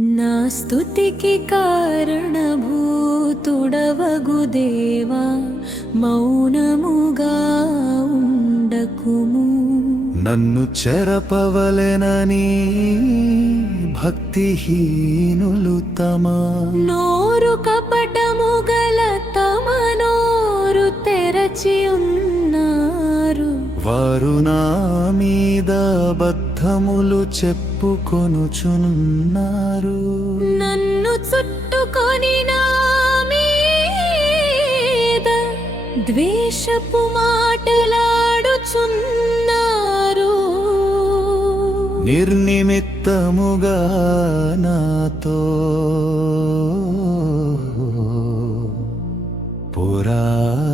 నా స్తుతికి కారణభూతుడవగు దేవా, మౌనముగా ఉండకుము. నన్ను చెరపవలెనని భక్తిహీనులు తమ నోరు కపటము గల తమ నోరు తెరచి ఉన్నారు. వారు నా మీద అబద్ధములు చెప్పుకొనుచున్నారు. నన్ను చుట్టుకొని నా మీద ద్వేషపు మాటలాడుచున్నారు. నిర్నిమిత్తముగా నాతో పోరాడుచున్నారు.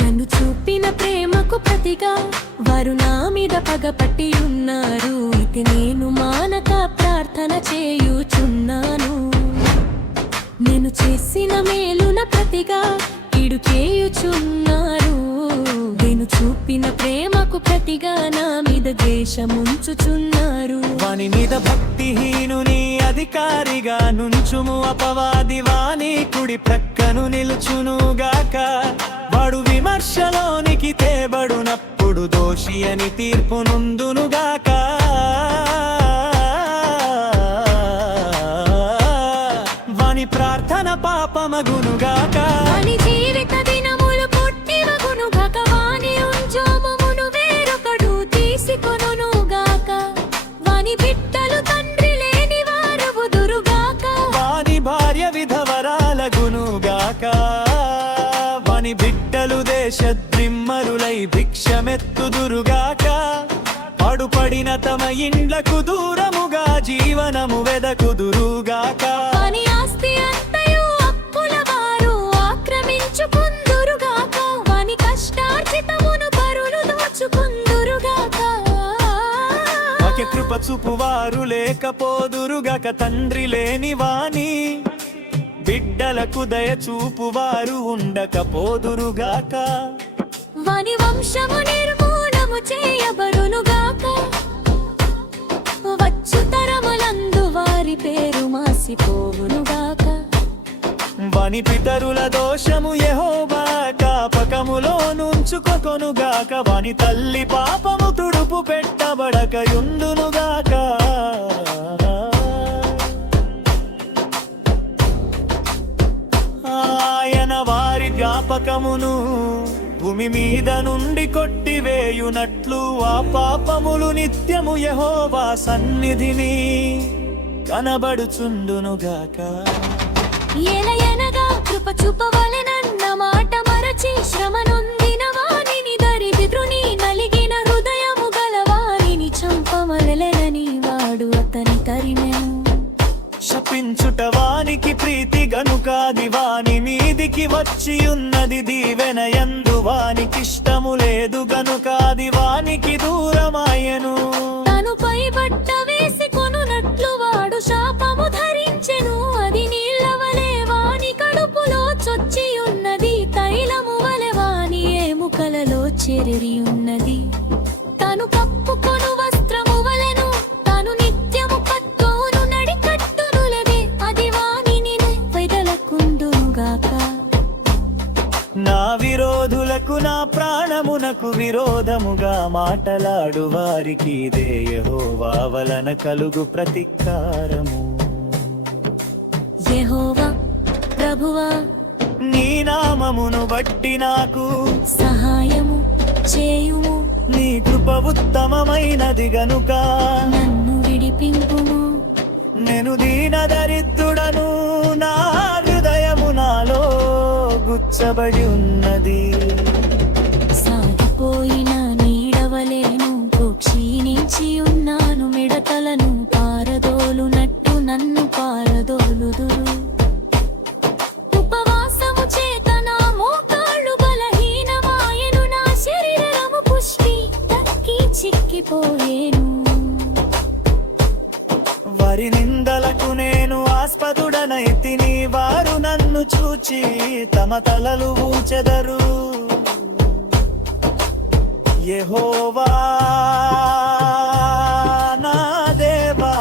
నన్ను చూపిన ప్రేమకు ప్రతిగా వారు నా మీద పగపట్టి ఉన్నారు. ఇది నేను మానక ప్రార్థన చేయుచున్నాను. నేను చేసిన మేలున ప్రతిగా కీడు చేయుచున్నారు. నేను చూపిన ప్రేమకు ప్రతిగా నా మీద ద్వేషముంచుచున్నారు. వాని మీద భక్తిహీనుని అధికారిగా నుంచుము. అపవాది వాని కుడి ప్రక్కను నిలుచునుగాక. వాడు విమర్శలోనికి తేబడునప్పుడు దోషి అని తీర్పు నుందునుగాక. వాని ప్రార్థన పాపమగునుగాక. వాని జీవిత దినములు పొట్టివగునుగాక. వాని ఉంజోమమును వేరొకడు తీసుకొనుగాక. వాని బిడ్డలు తండ్రి లేని వారవుదురుగాక. వాని భార్య విధవరాలగునుగాక. వాని బిడ్డలు దేశద్రిమ్మరులై భిక్షమెత్తుదురుగాక. పడుపడిన తమ ఇండ్లకు దూరముగా జీవనము వెదకుదురుగాక. వాని ఆస్తి అంతయు అప్పుల వారు ఆక్రమించుకుందురుగాక. వాని కష్టార్జితమును పరులు దోచుకుందురుగాక. వాక్య కృప చూపువారు లేకపోదురుగాక. తండ్రి లేని వాని బిడ్డలకు దయ చూపువారు ఉండకపోదురుగాక. వాని వంశము నిర్మూలము చేయబడునుగాక. వచ్చు తరములందు వారి పేరు మాసిపోవునుగాక. వాని పితరుల దోషము యెహోవా జ్ఞాపకములో నుంచుకొనుగాక. వాని తల్లి పాపము తుడుపు పెట్టబడకయుండునుగాక. ఆయన వారి జ్ఞాపకమును భూమి మీద నుండి కొట్టివేయునట్లు ఆ పాపములు నిత్యము యెహోవా సన్నిధిని కనబడుచుండునుగాక. ఏలయనగా కృప చూపవలెనన్న మాట మరచి శ్రమ నొందిన వానిని దరిద్రుని నలిగిన హృదయము గల వారిని చంపవలెనని వాడు అతని తరిమెను. శపించుట వానికి ప్రీతి గనుకాది వాని మీదికి వచ్చి ఉన్నది. దీవెన యందు వానికిష్టము లేదు గనుకాది వానికి దూరమాయెను. తను పై బట్ట వేసి కొనునట్లు వాడు శాపము ధరించెను. అది నీళ్ళవలే వాని కడుపులో చొచ్చి ఉన్నది. తైలము వలె వాని ఎముకలలో చెరిరి ఉన్నది. తను కప్పుకొను వస్త్రము వలెను. తను నిత్యము కట్టును నడికట్టునులదే. అది వానిని వెదలకుండుగాక. నా విరోధులకు నా ప్రాణమునకు విరోధముగా మాటలాడు వారికి ఇదే యెహోవా వలన కలుగు ప్రతికారము. యెహోవా ప్రభువా, నీ నామమును బట్టి నాకు సహాయము చేయుము. నీ కృప ఉత్తమమైనది గనుక నన్ను విడిపింపుము. నేను దీన దరిద్రుడను. నా హృదయము నాలో గుచ్చబడి ఉన్నది. సాగిపోయిన నీడవలేను క్షీణించి ఉన్నాను. మిడతలను పారదోలునట్టు నన్ను పారదోలుదురు. ఉపవాసము చేత నా మోకాళ్ళు బలహీనమాయెను. నా శరీరము పుష్టి తగ్గించి చిక్కిపోయేను వారి నిందలకు నేను ఆస్పదుడనైతిని వారు నన్ను చూచి తమ తలలు ఊచెదరు యెహోవా నా దేవా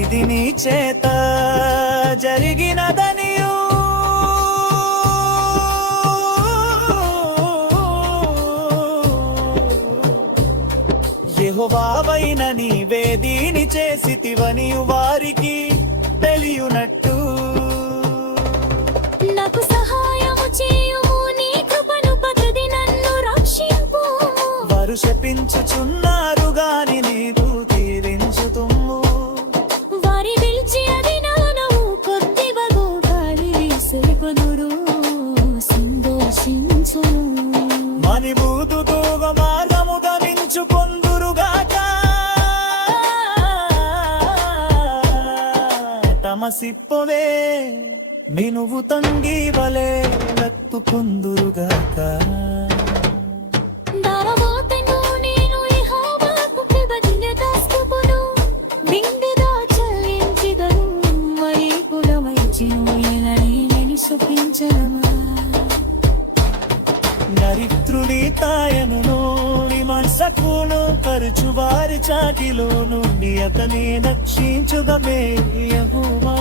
ఇది నీ చేత జరిగినదనియు యెహోవావైన నీవే దీని చేసితివనియు వారికి తెలియనట్టు నాకు సహాయము చేయుము నీ కృపను పగది నన్ను రక్షింపు వారు శపించుచున్నారు గాని నీవు తీరించుతుమ్ము వారి పిలిచి అది నానవు కొద్ది బగు గాలి వీసెకుదురు సంతోషించును మని బూదుతో మార్గము గమించుకొందురుగాక తమ సిప్పవే మినువు తంగి వలె లత్తుకొందురుగాక దారబోతెను నేను యెహోవాకు కృతజ్ఞతాస్తుతులు బిందెగా చెల్లించెదను మరి కులమైచెను ఎనని నేను శపించదమా నరిత్రుని తాయను విమర్శకును పరుచు వారి చాటిలో నుండి అతని రక్షించుదమే యెహోవా